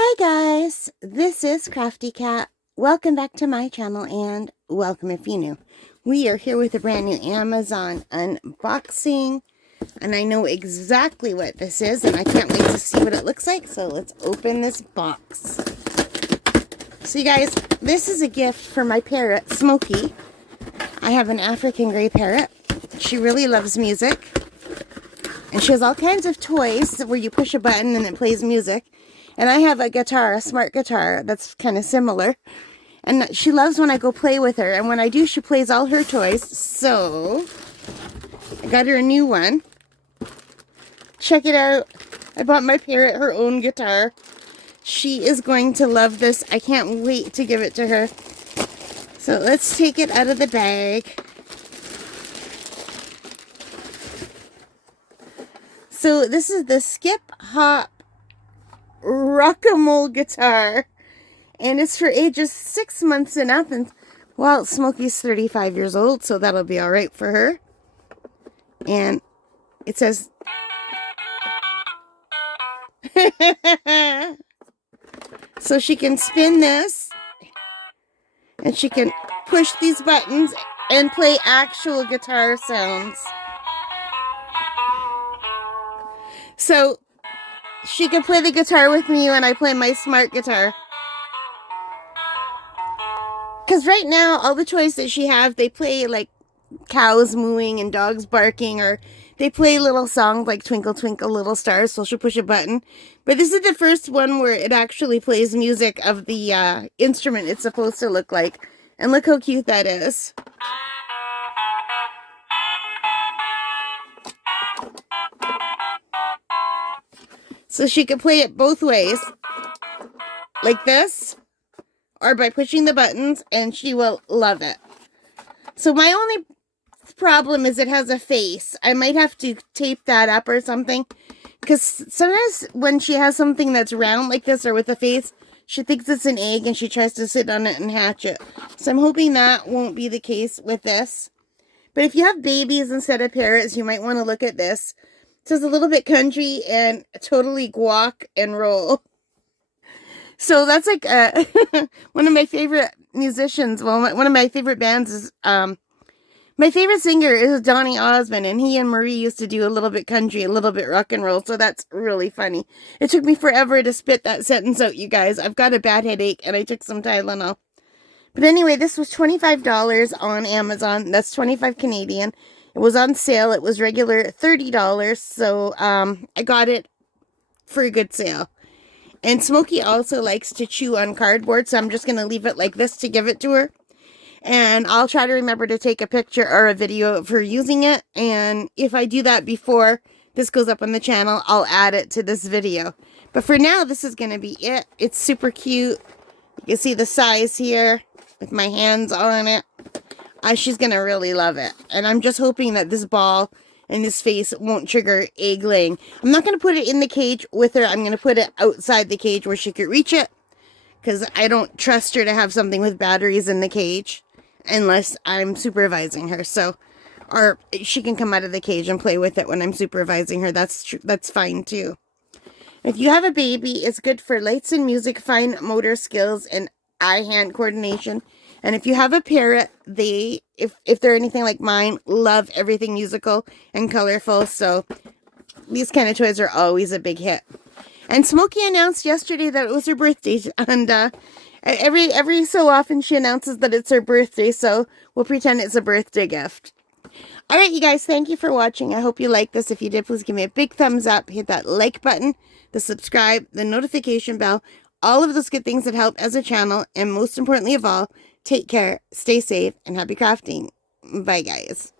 Hi guys, this is Crafty Cat. Welcome back to my channel and welcome if you're new. We are here with a brand new Amazon unboxing and I know exactly what this is and I can't wait to see what it looks like. So let's open this box. So you guys, this is a gift for my parrot, Smokey. I have an African gray parrot. She really loves music. And she has all kinds of toys where you push a button and it plays music. And I have a guitar, a smart guitar, that's kind of similar. And she loves when I go play with her. And when I do, she plays all her toys. So, I got her a new one. Check it out. I bought my parrot her own guitar. She is going to love this. I can't wait to give it to her. So, let's take it out of the bag. So, this is the Skip Hop Rock-a-mole guitar, and it's for ages 6 months and up. And well, Smokey's 35 years old, so that'll be all right for her. And it says so she can spin this and she can push these buttons and play actual guitar sounds. So she can play the guitar with me when I play my smart guitar. Because right now, all the toys that she has, they play like cows mooing and dogs barking, or they play little songs like Twinkle Twinkle Little Stars, so she'll push a button. But this is the first one where it actually plays music of the instrument it's supposed to look like. And look how cute that is. So she can play it both ways, like this, or by pushing the buttons, and she will love it. So my only problem is it has a face. I might have to tape that up or something, because sometimes when she has something that's round like this or with a face, she thinks it's an egg and she tries to sit on it and hatch it. So I'm hoping that won't be the case with this. But if you have babies instead of parrots, you might want to look at this. It says a little bit country and totally guac and roll. So that's like one of my favorite musicians. Well, one of my favorite bands is, my favorite singer is Donny Osmond, and he and Marie used to do a little bit country, a little bit rock and roll, so that's really funny. It took me forever to spit that sentence out, you guys. I've got a bad headache, and I took some Tylenol. But anyway, this was $25 on Amazon. That's 25 Canadian. It was on sale. It was regular $30, so I got it for a good sale. And Smokey also likes to chew on cardboard, so I'm just going to leave it like this to give it to her. And I'll try to remember to take a picture or a video of her using it. And if I do that before this goes up on the channel, I'll add it to this video. But for now, this is going to be it. It's super cute. You can see the size here with my hands on it. She's going to really love it. And I'm just hoping that this ball and this face won't trigger egg laying. I'm not going to put it in the cage with her. I'm going to put it outside the cage where she could reach it, because I don't trust her to have something with batteries in the cage unless I'm supervising her. So, or she can come out of the cage and play with it when I'm supervising her. That's fine too. If you have a baby, it's good for lights and music, fine motor skills, and eye-hand coordination. And if you have a parrot, they, if they're anything like mine, love everything musical and colorful. So these kind of toys are always a big hit. And Smokey announced yesterday that it was her birthday. And every so often she announces that it's her birthday. So we'll pretend it's a birthday gift. All right, you guys, thank you for watching. I hope you liked this. If you did, please give me a big thumbs up. Hit that like button, the subscribe, the notification bell. All of those good things that help as a channel. And most importantly of all, take care, stay safe, and happy crafting. Bye, guys.